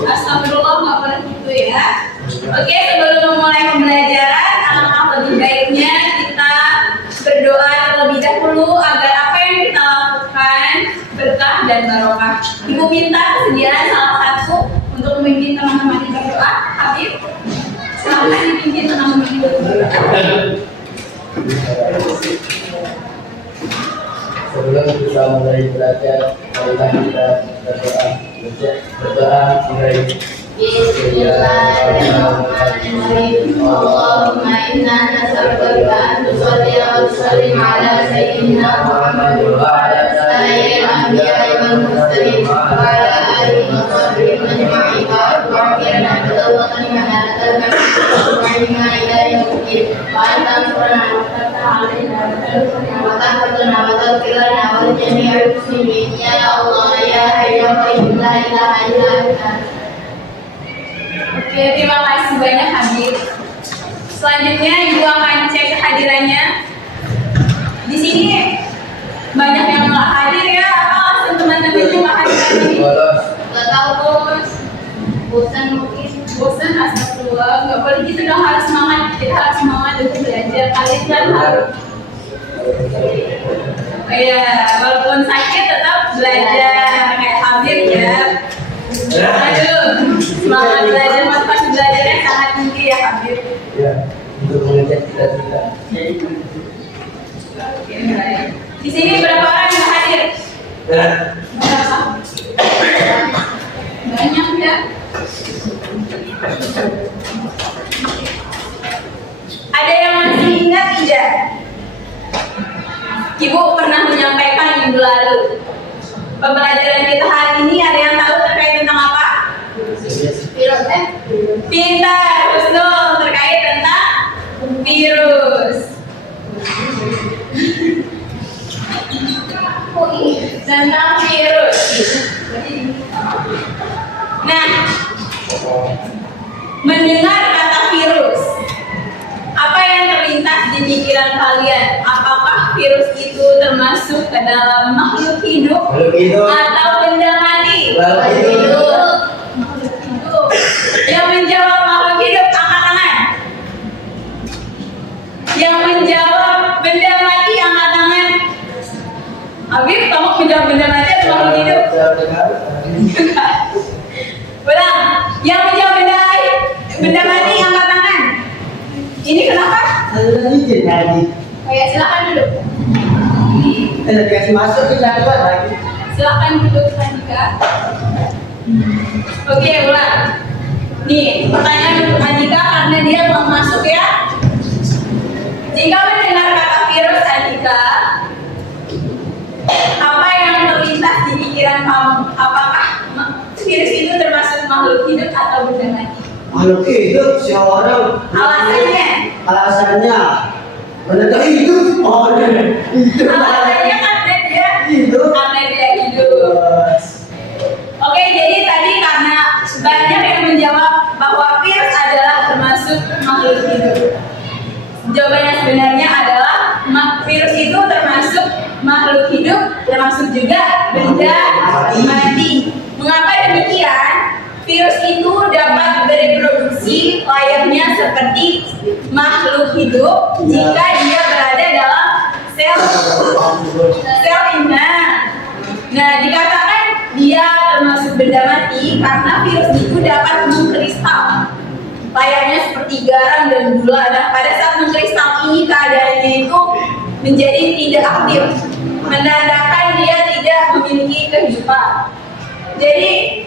Astagfirullah, nggak boleh gitu ya. Oke, sebelum memulai pembelajaran, alangkah lebih baiknya kita berdoa terlebih dahulu agar apa yang kita lakukan berkah dan barokah. Ibu minta kesediaan salah satu untuk memimpin teman-teman di berdoa. Habib, silakan dipimpin teman-teman di berdoa. Sebelum kita mulai belajar, marilah kita berdoa mulai. Bismillahirrahmanirrahim. Allahumma inna nas'aluka an tusalli wa tusallim ala sayyidina Muhammad wa ala alihi wal mursalin wa ala alihi wa sahbihi ajma'in wa akhirna billahi kalimatan al-kalimah ila yaumiddin wa anta surana wa tahfazuna wa tadhkirana wa jami'al muslimin ya Allah ya hayyu ya qayyum la ilaha illa anta. Oke, terima kasih banyak Habib. Selanjutnya Ibu akan cek kehadirannya. Di sini banyak yang nggak hadir ya. Apa alasan teman-teman yang nggak hadir hari ini? Nggak tahu bos. Bosan mungkin. Bosan, astagfirullah. Nggak boleh gitu dong, harus semangat. Kita harus semangat untuk belajar. Kalian kan harus. Iya, walaupun sakit tetap belajar kayak Habib ya. Aduh, semangat belajar, motivasi belajarnya sangat tinggi ya Habib. Ya, untuk mengecek cita-cita. Oke, baik. Di sini berapa orang yang hadir? Berapa? Banyak ya. Ada yang masih ingat tidak? Ibu pernah menyampaikan minggu lalu. Pembelajaran kita hari ini ada yang tahu terkait tentang apa? Virus. Pintar, Husnul, terkait tentang virus. Tentang virus. Nah, mendengar kata virus, apa yang terlintas di pikiran kalian? Apakah virus itu termasuk ke dalam makhluk hidup atau benda mati? Makhluk hidup. Makhluk hidup. Yang menjawab makhluk hidup angkat tangan. Yang menjawab benda mati angkat tangan. Habib, kamu menjawab benda mati atau makhluk hidup? Ulang. Yang menjawab benda mati angkat tangan. Ini kenapa? Oh ya, silakan duduk. Dikasih masuk kita lagi. Silakan duduk Andika. Oke, ulang. Nih, pertanyaan untuk Andika karena dia belum masuk ya. Jika mendengar kata virus Andika, apa yang terlintas di pikiran kamu? Apakah virus itu termasuk makhluk hidup atau benda mati? Makhluk hidup seorang. Alasannya? Benda hidup. Alasannya karena dia hidup. Oke, jadi tadi karena banyak yang menjawab bahwa virus adalah termasuk makhluk hidup. Jawabannya sebenarnya adalah virus itu termasuk makhluk hidup, termasuk juga benda mati. Mengapa demikian? Virus itu dapat bereproduksi layaknya seperti makhluk hidup jika dia berada dalam sel inang. Nah, dikatakan dia termasuk benda mati karena virus itu dapat mengkristal layaknya seperti garam dan gula. Nah, pada saat mengkristal ini keadaannya itu menjadi tidak aktif, menandakan dia tidak memiliki kehidupan. Jadi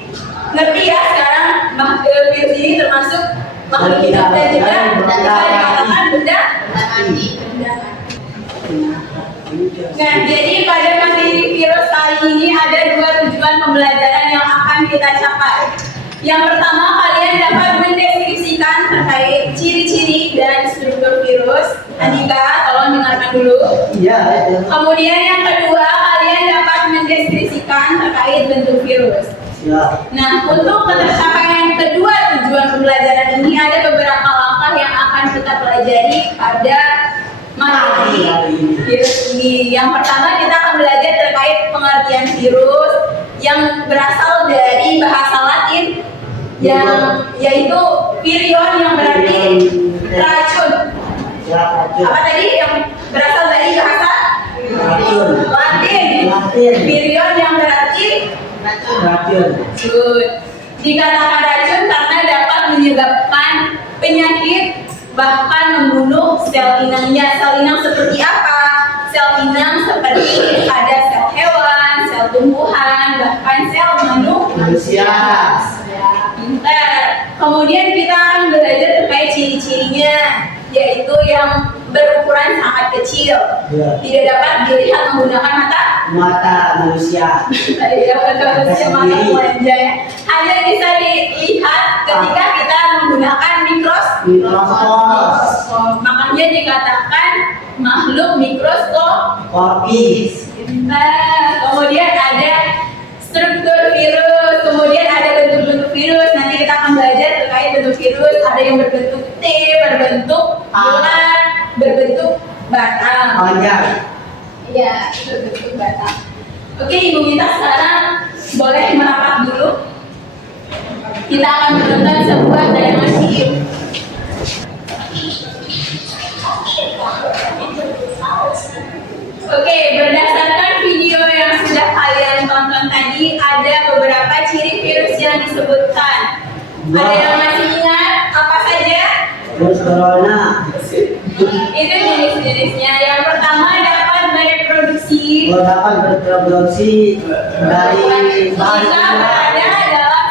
ngerti ya sekarang virus ini termasuk makhluk hidup dan juga dikatakan benda mati. Nah, jadi pada materi virus kali ini ada dua tujuan pembelajaran yang akan kita capai. Yang pertama, kalian dapat mendeskripsikan terkait ciri-ciri dan struktur virus. Andika, tolong dengarkan dulu. Iya. Kemudian yang kedua, kalian dapat mendeskripsikan terkait bentuk virus. Ya. Nah, untuk tercapaian kedua tujuan pembelajaran ini ada beberapa langkah yang akan kita pelajari pada materi virus ini. Yang pertama, kita akan belajar terkait pengertian virus yang berasal dari bahasa Latin yang yaitu virion yang berarti racun. Ya, racun. Apa tadi yang berasal dari bahasa Racun. Latin? Latin. Virion yang berarti Racun. Good. Dikatakan racun karena dapat menyebabkan penyakit bahkan membunuh sel inangnya. Sel inang seperti apa? Sel inang seperti ada sel hewan, sel tumbuhan, bahkan sel Manusia. Ya, pintar. Kemudian kita akan belajar terkait ciri-cirinya, yaitu yang berukuran sangat kecil, Ya. tidak dapat dilihat menggunakan Mata manusia. Tadi dapat manusia mata wajah ya. Hanya bisa dilihat ketika kita menggunakan mikroskop. Makanya dikatakan makhluk mikroskopis. Nah, kemudian ada struktur virus, kemudian ada bentuk-bentuk virus. Nanti kita akan belajar terkait bentuk virus. Ada yang berbentuk T, berbentuk bulat, berbentuk batang. Panjang. Iya, berbentuk batang. Oke, Ibu Mita sekarang boleh merapat dulu. Kita akan menonton sebuah tayangan video. Oke, berdasarkan video yang sudah kalian tonton tadi, ada beberapa ciri virus yang disebutkan. Ada yang masih ingat apa saja? Virus corona. Itu jenis-jenisnya. Yang pertama dapat bereproduksi Dapat berproduksi dari jika berada dalam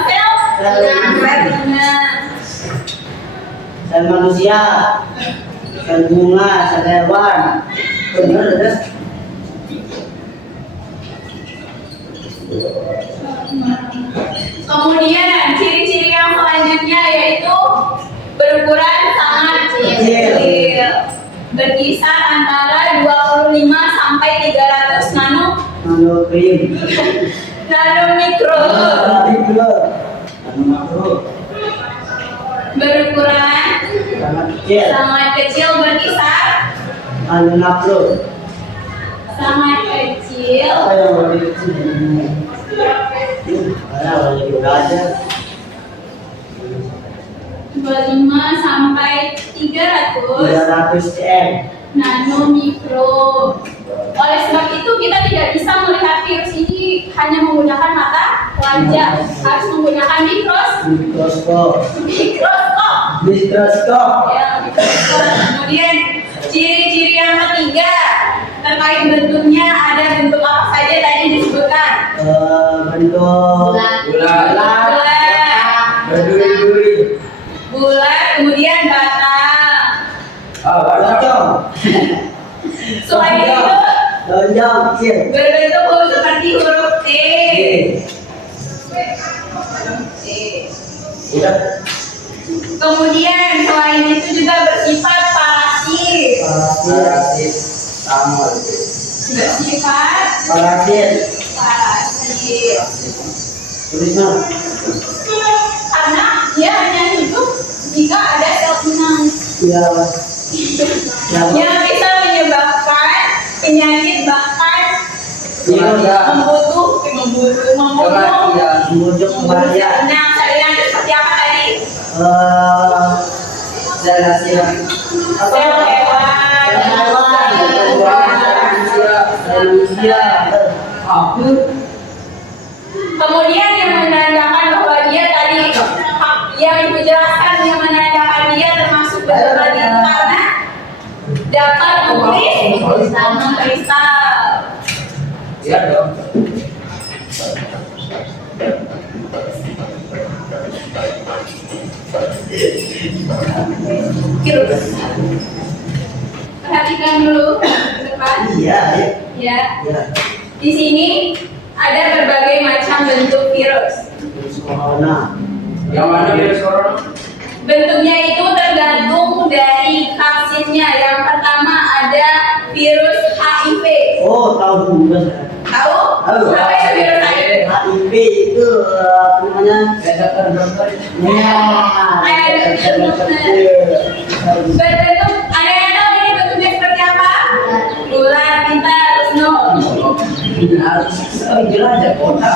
sel inang. sel manusia, sel bunga, sel hewan. Benar, benar. Kemudian ciri-ciri yang selanjutnya yaitu berukuran sangat kecil, berkisar antara 25 sampai 300 Nanokrim. nanomikro. Makro. Berukuran Sangat kecil. sangat kecil, berkisar Makro. sangat kecil, Apa yang lebih kecil? Ada lebih belajar. 25 sampai 300 300 cm. nanomikro. Oleh sebab itu kita tidak bisa melihat virus ini hanya menggunakan mata wajah, harus menggunakan Mikroskop. mikroskop. Mikroskop. Ya, mikroskop. Kemudian ciri-ciri yang ketiga terkait bentuknya, ada bentuk apa saja tadi disebutkan? Bentuk Bulat, Berduri-duri. bulat, kemudian batang. lonjong. Selain itu Lonjong kecil. berbentuk huruf seperti huruf T. T. Udah. Kemudian selain itu juga bersifat parasit. Parasit. Sama. Bersifat Parasit. parasit. Tulisnya. Karena dia hanya hidup jika ada sel inang Ya. yang bisa menyebabkan penyakit bahkan membunuh Membujuk kematian. inang. Sel inang itu seperti apa tadi? Sel hasil. Sel hewan. Manusia. Kemudian yang menandakan bahwa dia tadi yang ibu jelaskan, yang menandakan dia termasuk bergejala itu karena dapat mengkristal. Iya dong. Virus. Perhatikan dulu ke depan. Iya, ya. Ya, Ya. di sini ada berbagai macam bentuk virus. Virus corona. Yang mana virus corona? Bentuknya itu tergantung dari vaksinnya. Yang pertama ada virus HIV. Oh, tahu juga saya. Tahu? Tahu. Apa itu virus HIV? HIV itu apa namanya? Saya dokter. Ya. Berbentuk, ada yang tahu ini bentuknya seperti apa? Bulat, pintar, Rusno. Harus jelas aja kota.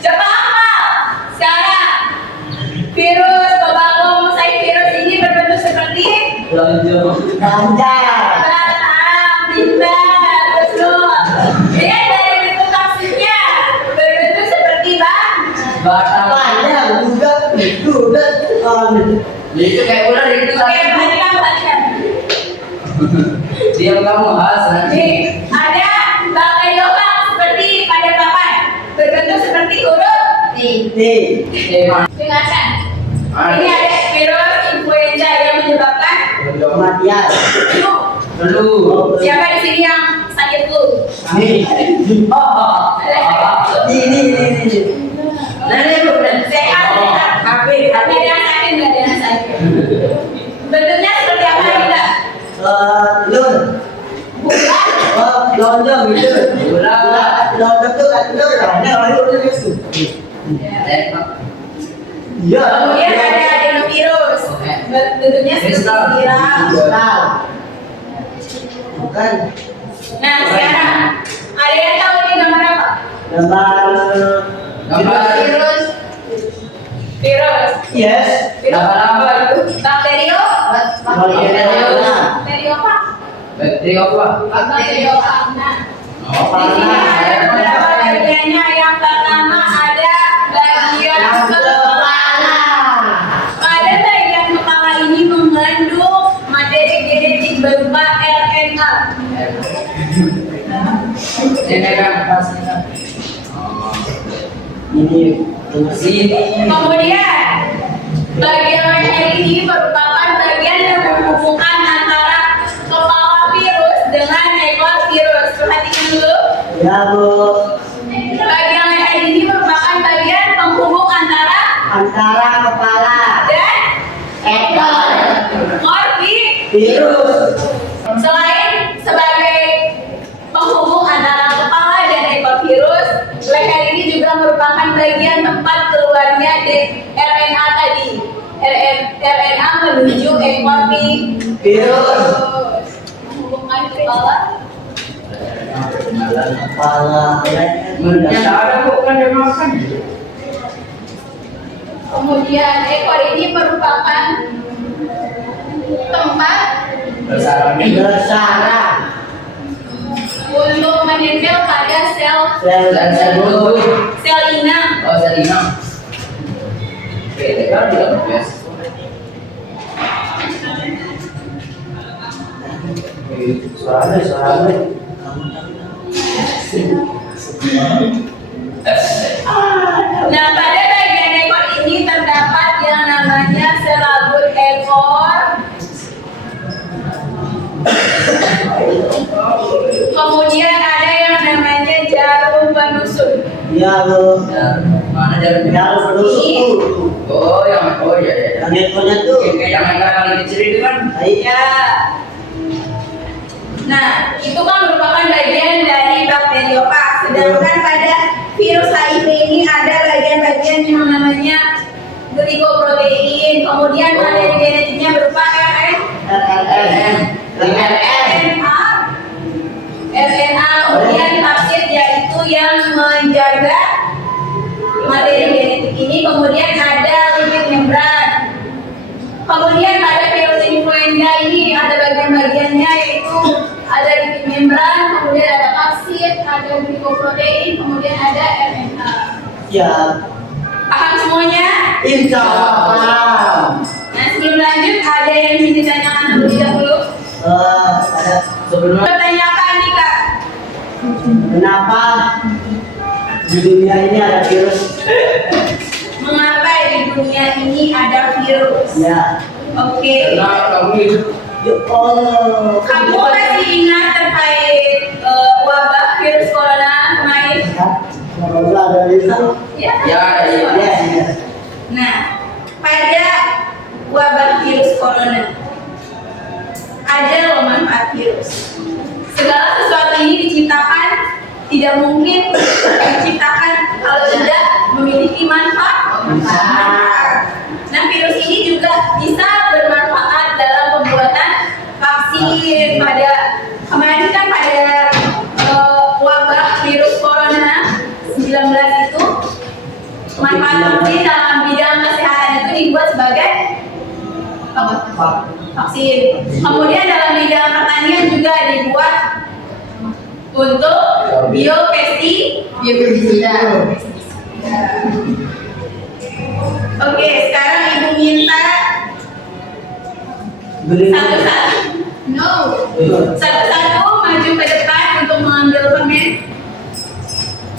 Coba apa? Sekarang Ganjar. Pintar, betul. Dia dari bentuk maksudnya berbentuk seperti Panjang juga. Itu kayak ular itu. Oke, perhatikan. Diam kamu has nanti. Nih, ada bangkai lobang seperti pada papan berbentuk seperti huruf T. Dengarkan. Ini ada virus influenza yang menyebabkan Kematian. flu. Dulu. Siapa di sini yang sakit flu? Ini. Sehat. Nggak ada yang sakit. Bentuknya seperti apa kita? Telur. Bukan. Lonjong gitu. Bola. Lonjong tuh kan telur. Ini orang itu. Iya. Kemudian ada adenovirus. Bentuknya seperti spiral. Bukan. Nah, sekarang ada yang tahu ini gambar apa? Gambar. Virus. Yes. Laba-laba itu. Bakteriofa. Bakteri apa? Bakteriofagna. Oh, Di sini ada beberapa bagiannya. Yang pertama ada bagian kepala. Pada bagian kepala ini mengandung materi genetik berupa RNA. Ini kan pasti. Ini. Sini. Kemudian bagian leher ini merupakan bagian yang menghubungkan antara kepala virus dengan ekor virus. Perhatikan dulu. Ya bu. Bagian leher ini merupakan bagian penghubung antara Kepala. dan Ekor. virus. Selain sebagai penghubung antara kepala dan ekor virus, leher ini juga merupakan bagian tempat keluarnya RNA tadi. RNA menuju ekor Virus. menghubungkan kepala. Kepala. Menurutnya ada bukan dia makan. Kemudian ekor ini merupakan tempat Bersarang. untuk menempel pada Sel butuh. sel inang. Oh, sel inang. Oke, kan tidak biasa. Suara. Nah, pada bagian ekor ini terdapat yang namanya serabut ekor. Kemudian ada yang namanya jarum penusuk. Ya bu. Ya, mana jarum? Jarum penusuk tuh. Oh, ya. Yang ekornya tuh. Yang kali kecil itu kan? Ya. Nah, itu kan merupakan bagian dari bakteriofag. Sedangkan pada virus HIV ini ada bagian-bagian yang namanya glikoprotein. Kemudian materi genetiknya berupa RNA, kemudian peptid yaitu yang menjaga materi genetik ini. Kemudian ada lipid membran. Kemudian pada virus influenza ini ada bagian-bagiannya yaitu ada lipid membran, kemudian ada peptid, ada glikoprotein, kemudian ada RNA. Ya. Paham semuanya? Insya Allah. Nah, sebelum lanjut ada yang ingin ditanyakan terlebih dahulu? Ada. Sebelumnya Pertanyaan nih Kak. Kenapa di dunia ini ada virus? Mengapa di dunia ini ada virus? Ya. Oke. karena kamu itu Ya Allah. Kamu masih ingat terkait wabah virus corona kemarin? Kalau ada itu. Ya. Ya, Ya. Nah, pada wabah virus corona ada loh manfaat virus. Segala sesuatu ini diciptakan tidak mungkin diciptakan kalau tidak memiliki manfaat. Nah, virus ini juga bisa bermanfaat dalam pembuatan vaksin. Pada kemarin kan pada wabah virus corona 19 itu manfaat vaksin dalam bidang kesehatan itu dibuat sebagai apa? vaksin. Kemudian dalam bidang pertanian juga dibuat untuk Biopestisida. Oke, sekarang ibu minta satu-satu No. satu-satu maju ke depan untuk mengambil permen.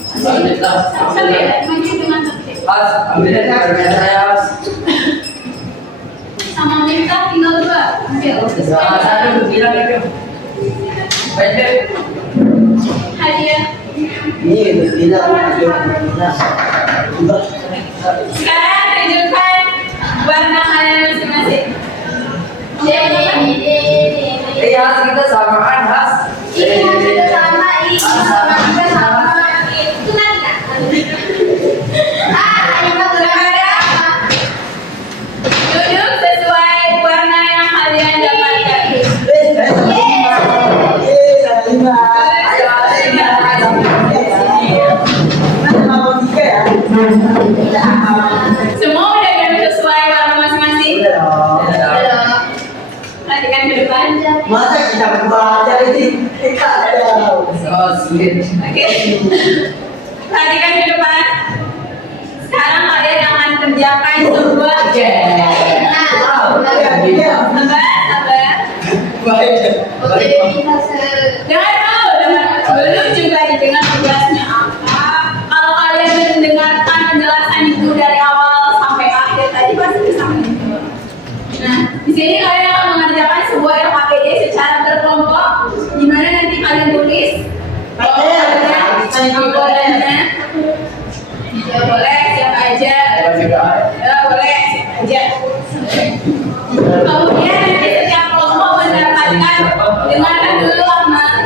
Satu-satu ya, maju dengan tertib. Mas, ambilin permen saya, Mas. Sama minta tinggal dua. Ambil. Salah satu bilang itu. Pendek. Hadiah. Ini tidak Sekarang tunjukkan warna kalian masing-masing. Iya, Mas, kita samaan, Mas. Ini kita sama, ini sama, kita sama. Itu nanti. Ini mah Duduk sesuai warna yang kalian dapatkan. Semua udah duduk sesuai warna masing-masing. Perhatikan ke depan. Masa kita berdua aja ini? Oh, sweet. Oke. Perhatikan ke depan. Sekarang kalian akan kerjakan sebuah sabar. Dengar belum juga didengar tugasnya apa. Kalau kalian mendengarkan penjelasan ibu dari awal sampai akhir tadi pasti bisa menghibur. Nah, di sini kalian akan mengerjakan sebuah LKPD secara berkelompok, di mana nanti kalian tulis anggotanya. Ya boleh siapa aja. Ya boleh siapa aja. Kemudian nanti setiap kelompok mendapatkan, dengarkan dulu Ahmad,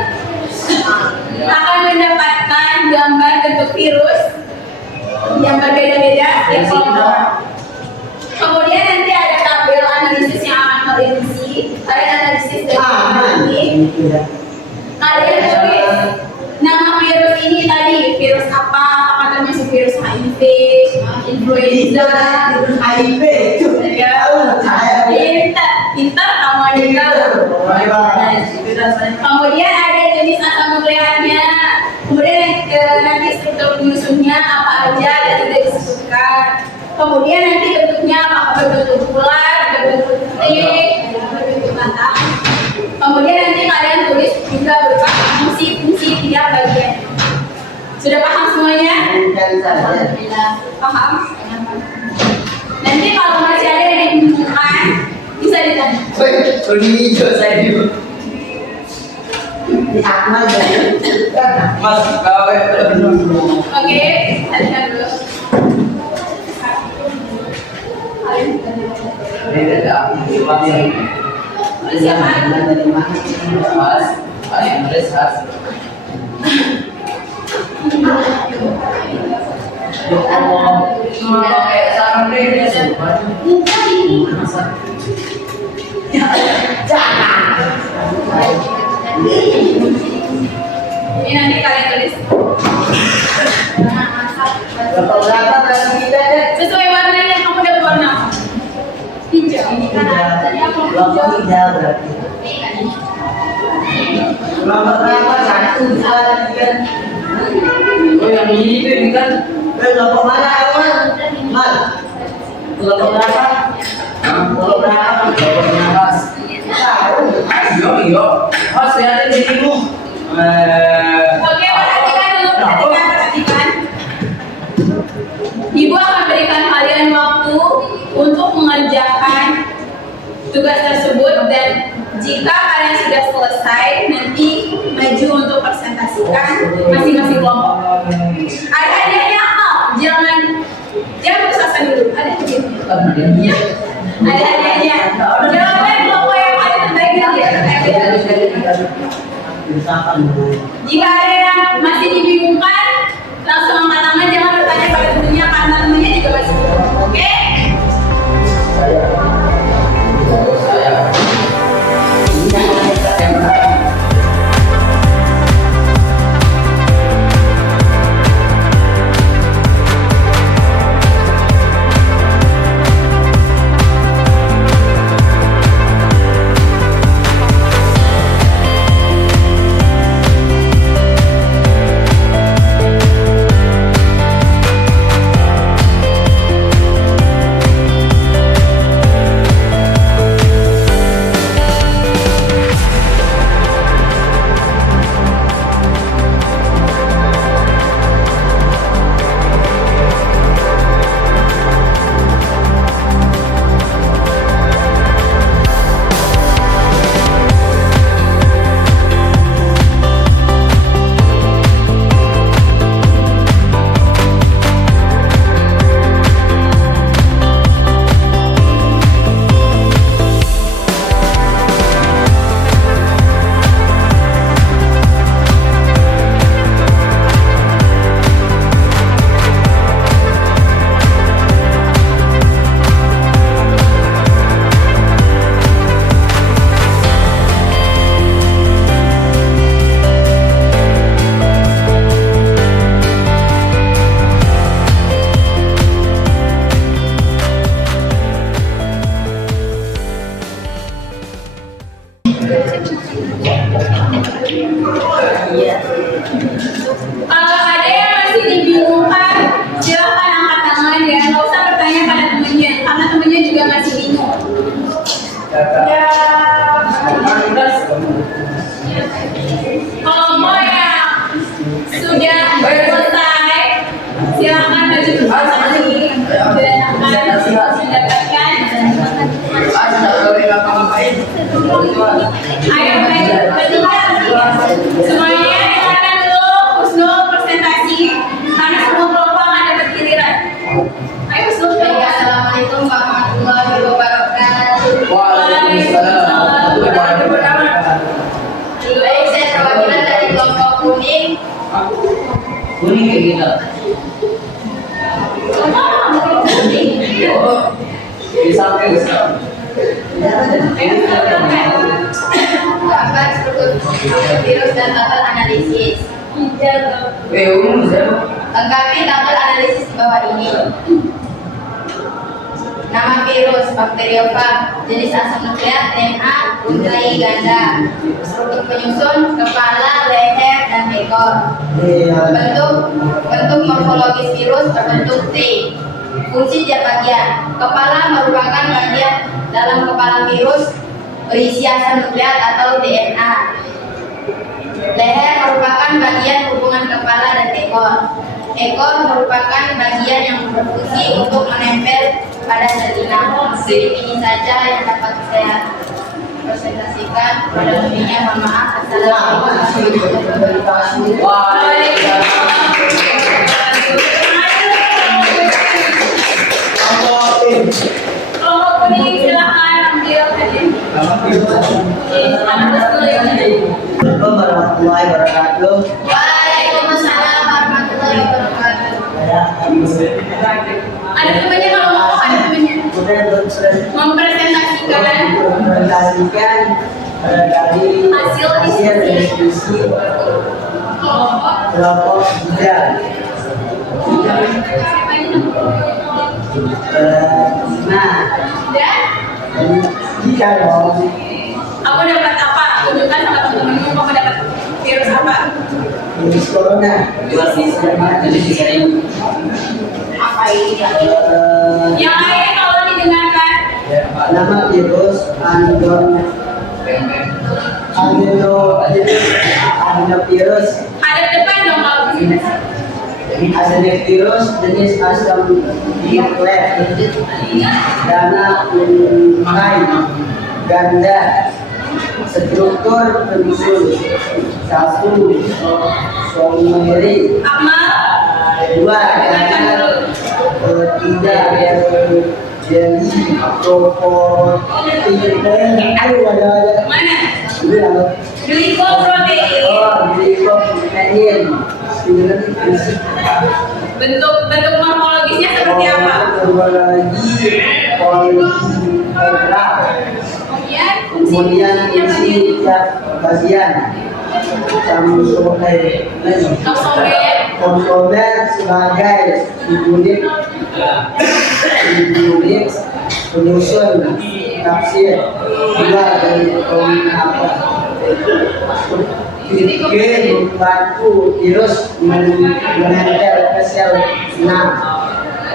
akan mendapatkan gambar bentuk virus yang berbeda-beda setiap kelompok. Kemudian nanti ada tabel analisis yang akan kalian isi. Kalian analisis dari ini. Kalian tulis nama virus ini tadi, virus apa? Apakah termasuk virus HIV, influenza, HIV itu pintar kamu ada tahu. Kemudian ada jenis asam nuklearnya. Kemudian nanti struktur penyusunnya apa aja dan tidak disebutkan. Kemudian nanti bentuknya apakah berbentuk bulat, berbentuk titik, berbentuk kotak. Kemudian nanti kalian tulis juga berupa fungsi-fungsi tiap bagian. Sudah paham semuanya? Alhamdulillah paham. Nanti kalau masih ada yang dibingungkan bisa ditanya. Kuning hijau saya dulu. Mas, kau Oke, tanya dulu. ini ada aplikasi. Terus siapa? Mas, nulis Mas. Kayak sarung deh, Ini nanti kalian tulis sesuai warnanya. Kamu dapat warna apa? Hijau. Ini kan tadi aku hijau. Oh, yang ini kan Kelompok mana kawan? Mal. Kelompok berapa? Kelompok berapa? Mas. Yo. Mas, lihatin di sini. Oke, perhatikan. Ibu akan berikan kalian waktu untuk mengerjakan tugas tersebut, dan jika kalian sudah selesai nanti maju untuk presentasikan masing-masing kelompok. Ada hadiahnya apa? Jangan bersasan dulu. Ada hadiahnya. Ya. Ada hadiahnya. Jawaban kelompok yang paling terbaik nanti ada hadiahnya. Jika ada yang masih dibingungkan, langsung angkat tangan, jangan bertanya pada gurunya karena temannya juga masih bingung. Oke? Kalau ada yang masih dibingungkan, silakan angkat tangan ya. Nggak usah bertanya pada temennya, karena temennya juga masih bingung. Ya. Kelompok yang sudah selesai, silakan maju ke sini dan akan mendapatkan. Ayo maju bertiga. Semuanya dengarkan dulu Husnul presentasi karena semua kelompok akan dapat giliran. Ayo Husnul. Assalamualaikum warahmatullahi wabarakatuh. Waalaikumsalam. Baik, saya perwakilan dari kelompok kuning. Kuning kayak gitu. Oh, di samping Gambar struktur virus dan tabel analisis. umum saya. Lengkapi tabel analisis di bawah ini. Nama virus, bakteriofag, jenis asam nukleat DNA, untrai ganda. Struktur penyusun, kepala, leher, dan ekor. Bentuk morfologis virus berbentuk T. Fungsi tiap bagian. Kepala merupakan bagian dalam kepala virus berisi asam nukleat atau DNA. Leher merupakan bagian hubungan kepala dan ekor. Ekor merupakan bagian yang berfungsi untuk menempel pada sel inang. Ini saja yang dapat saya presentasikan. Pada lebihnya mohon maaf. Assalamualaikum warahmatullahi wabarakatuh. Kelompok kuning silakan ambil tadi. Assalamualaikum warahmatullahi wabarakatuh. Waalaikumsalam warahmatullahi wabarakatuh. Ada temannya kalau mau, ada temannya. Mempresentasikan dari hasil diskusi kelompok. kelompok 3. Nah, Dan jika dong aku dapat apa? Tunjukkan sama teman-temanmu kamu dapat virus apa? virus corona, Apa ini? Yang lain kalau didengarkan. nama virus adenovirus. Ada depan dong kalau di sini. Adenovirus jenis asam nukleat, dana untrai ganda. Struktur penyusun 1 someri, Amal, 2 dana, 3 jadi protein. Ada mana? ini apa? Glikoprotein. Glikoprotein. Bentuk morfologisnya seperti apa? Morfologi poliedral. Kemudian Kemudian fungsi tiap bagian. Konsomen sebagai unit penyusun tafsir 2 dari apa. Membantu virus menempel ke sel inang.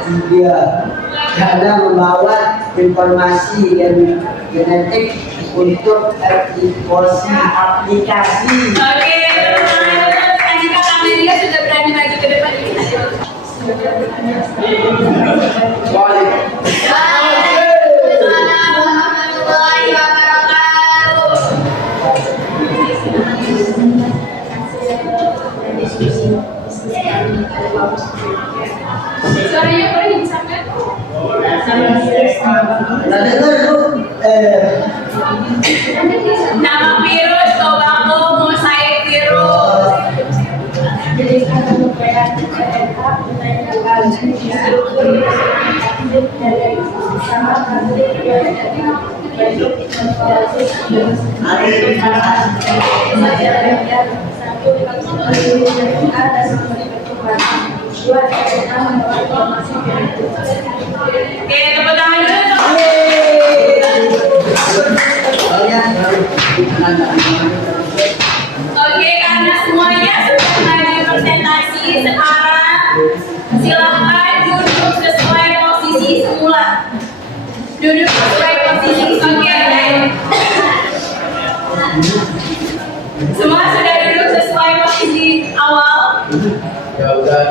3 karena membawa informasi dan genetik untuk aplikasi. Oke, jika kalian dia sudah berani maju ke depan ini. Waalaikumsalam warahmatullahi wabarakatuh. Suaranya boleh disampaikan? Nah, dengar lu, Nama virus tobacco mosaic virus. Oke, tepuk tangan dulu. kalian Oke, karena semuanya sudah menghadiri presentasi, sekarang silakan duduk sesuai posisi semula. Duduk sesuai posisi. Oke, baik. Semua sudah duduk sesuai posisi awal. Ya udah.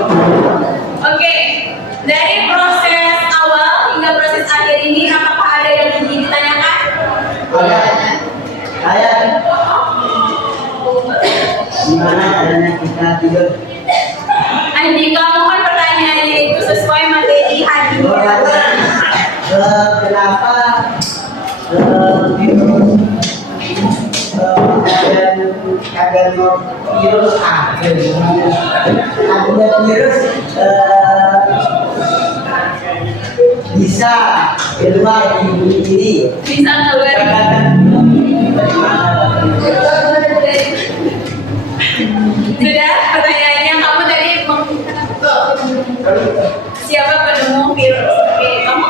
Oke, dari proses awal hingga proses akhir ini, apakah ada yang ingin ditanyakan? Saya gimana caranya kita tidur? Andika, mohon pertanyaannya itu sesuai materi hari ini. Kenapa virus virus bisa keluar di bumi ini? Bisa keluar. Sudah, pertanyaannya kamu tadi siapa penemu virus? Oke, kamu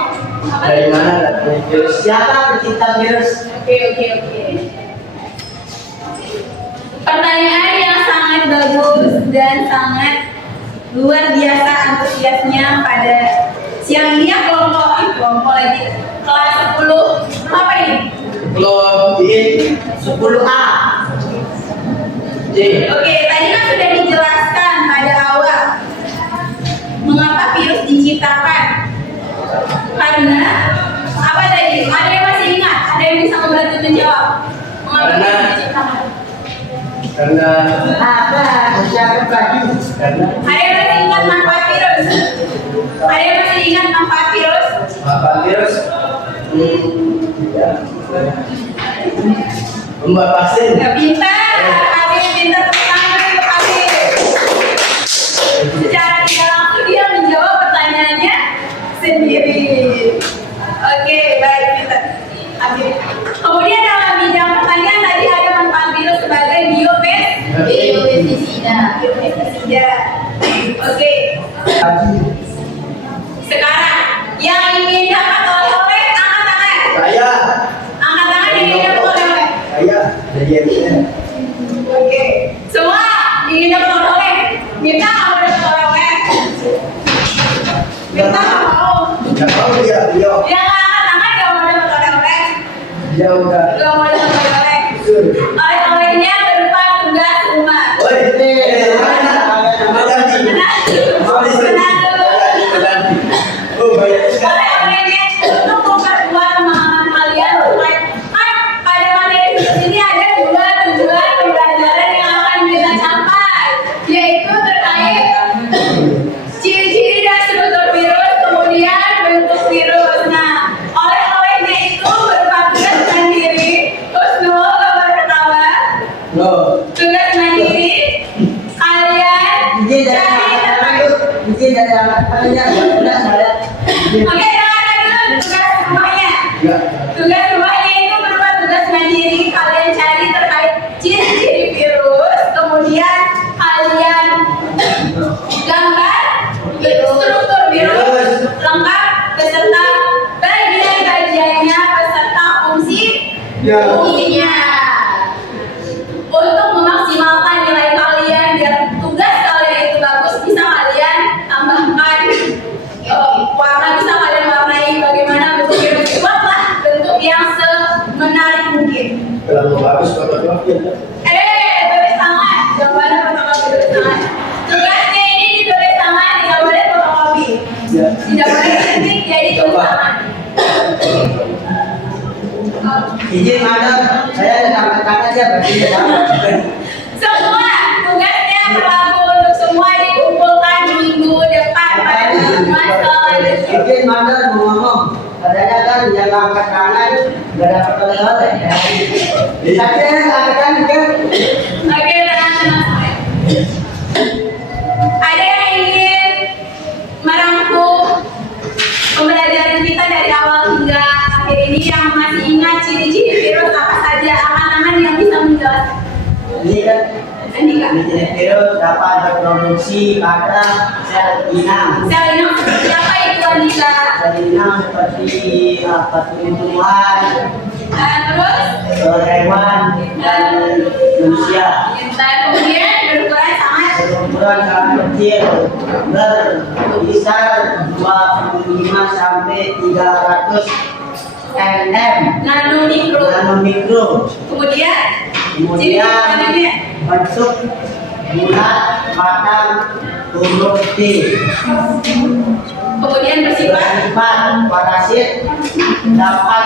apa? Dari mana virus? Siapa pencipta virus? Oke. Pertanyaan yang sangat bagus dan sangat luar biasa antusiasnya pada siang ini ya kelompok lagi kelas 10 apa ini? Kelompok 10A. J. Oke, tadi kan sudah dijelaskan pada awal mengapa virus diciptakan. Karena apa tadi? Ada yang masih ingat? Ada yang bisa membantu menjawab? Mengapa virus diciptakan? Karena Apa? Ucapkan lagi. karena Ada yang masih ingat manfaat virus? Ada yang masih ingat manfaat virus? apa virus? Ya. Membuat vaksin. Gak pintar, Habib pintar pertanyaan itu Habib. Secara tidak langsung dia menjawab pertanyaannya sendiri. Oke, baik pintar. Habib. Kemudian dalam bidang pertanian tadi ada manfaat virus sebagai biopestisida. Oke. Sekarang yang ingin dapat oleh-oleh angkat tangan. Saya. Angkat tangan yang ingin dapat oleh-oleh. Saya. Jadi ya. Oke, semua ingin dapat oleh-oleh. Minta kamu dapat oleh-oleh. Minta nggak mau. Nggak tahu dia. Yang angkat tangan nggak mau dapat oleh-oleh. Dia udah. Nggak mau dapat oleh-oleh. Oleh-olehnya berupa tugas rumah. Oi. Oh banyak sekali. Oleh-olehnya untuk memperkuat pemahaman kalian terkait pada materi ini ada dua tujuan pembelajaran yang akan kita capai, yaitu terkait ciri-ciri dan struktur virus, kemudian bentuk virus. Nah, oleh-olehnya itu berupa tugas mandiri. Terus dulu gambar pertama, No. tugas mandiri kalian Izin dari cari terkait. izin dari anak-anaknya. Sudah saya. Oke, jangan dulu tugas rumahnya. Ya. Tugas rumahnya itu berupa tugas mandiri. Kalian cari terkait ciri-ciri virus, kemudian kalian gambar struktur virus lengkap beserta bagian-bagiannya beserta fungsinya. Untuk memaksimalkan nilai kalian biar tugas kalian itu bagus, bisa kalian tambahkan warna, bisa kalian warnai bagaimana bentuk virus. Buatlah bentuk yang semenarik mungkin. Terlalu bagus fotokopi. Tulis tangan. Jawabannya fotokopi tulis tangan. Tugasnya ini ditulis tangan, tidak boleh fotokopi. Ya. Tidak boleh ketik, jadi tulis tangan. Izin madam, saya angkat aja berarti ya. Semua tugasnya berlaku untuk semua, dikumpulkan minggu depan pada semua selanjutnya. Izin madam mau ngomong. Katanya kan yang angkat tangan nggak dapat oleh-oleh. Tapi angkat kan? Oke, tenang. Ada yang ingin merangkum pembelajaran kita dari awal hingga akhir ini yang masih ingat ciri-ciri virus apa saja? Angkat tangan yang bisa menjelaskan. Ini kan Andika. jenis virus dapat berproduksi pada sel inang. Sel inang seperti apa itu? Andika. Salinang seperti tumbuhan, Terus hewan, dan manusia. dan kemudian berukuran sangat Berukuran sangat kecil, berkisar 25 sampai 300 mm nanomikro. nanomikro. Kemudian Kemudian jenis bentuk bulat, matang, huruf T. kemudian bersifat Bersifat parasit, dapat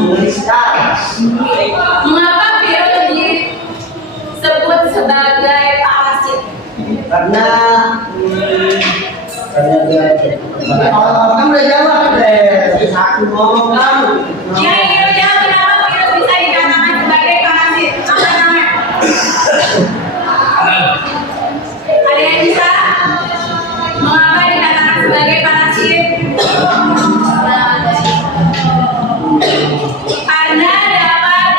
meristar. mengapa virus disebut sebagai parasit? Karena Karena dia kamu udah jawab deh. Satu ngomong kamu. Yang ingin menjawab kenapa virus bisa dikatakan sebagai parasit? Angkat tangan. Ada yang bisa? Mengapa dikatakan sebagai parasit? Karena dapat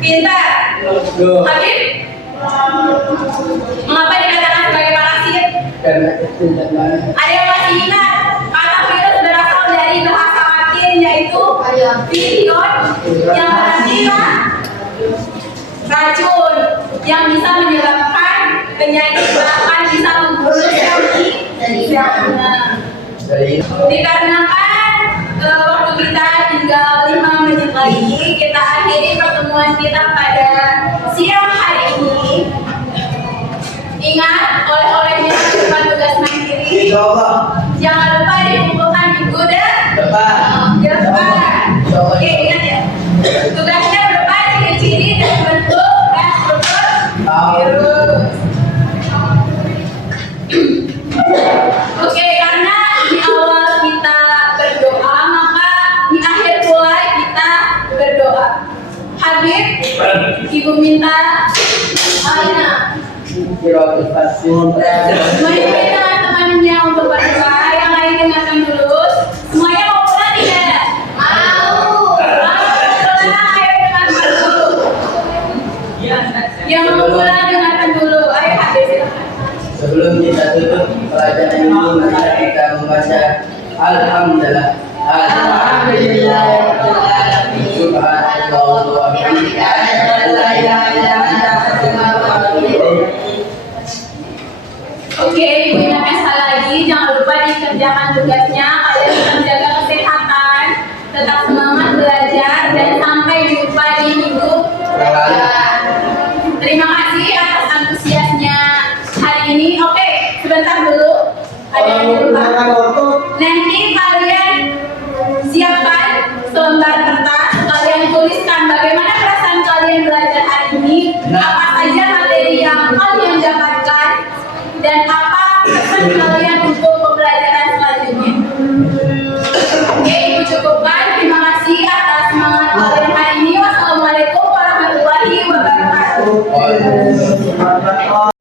pintar. Habib, mengapa dikatakan sebagai parasit? Ada yang masih ingat kata virus berasal dari bahasa Latin yaitu virion yang artinya racun yang bisa menyebabkan penyakit bahkan bisa membunuh dikarenakan waktu kita tinggal 5 menit lagi, kita akhiri pertemuan kita pada siang hari ini. Ingat, oleh-olehnya depan tugas mandiri. Jangan lupa dikumpulkan di gudang depan. Oke, ingat ya. Tugasnya berupa ciri-ciri dan bentuk dan struktur virus. Oke, karena di awal kita berdoa, maka di akhir pula kita berdoa. Habib, Ibu minta Alina memimpin teman-temannya untuk berdoa. Yang lain dengarkan dulu. Semuanya mau pulang tidak? Mau. Pulang, ayo dengarkan dulu. Yang mau pulang dengarkan dulu. Ayo Habib, silakan. Sebelum kita tutup pelajaran ini, mari kita membaca Alhamdulillah. Subhanallah wa bihamdihi, la ilaha illa anta, astaghfiruka wa atubu ilaik. Oke, Ibu ingatkan sekali lagi, jangan lupa dikerjakan tugasnya. Kalian tetap jaga kesehatan, tetap semangat belajar, dan sampai jumpa di minggu depan. Terima kasih atas antusiasnya hari ini. Oke, sebentar dulu. Ada yang lupa. Nanti kalian siapkan selembar kertas. Kalian tuliskan bagaimana perasaan kalian belajar hari ini, apa saja materi yang kalian dapatkan, dan apa pesan kalian untuk pembelajaran selanjutnya. Oke, Ibu cukupkan. Terima kasih atas semangat kalian hari ini. Wassalamualaikum warahmatullahi wabarakatuh. Waalaikumsalam.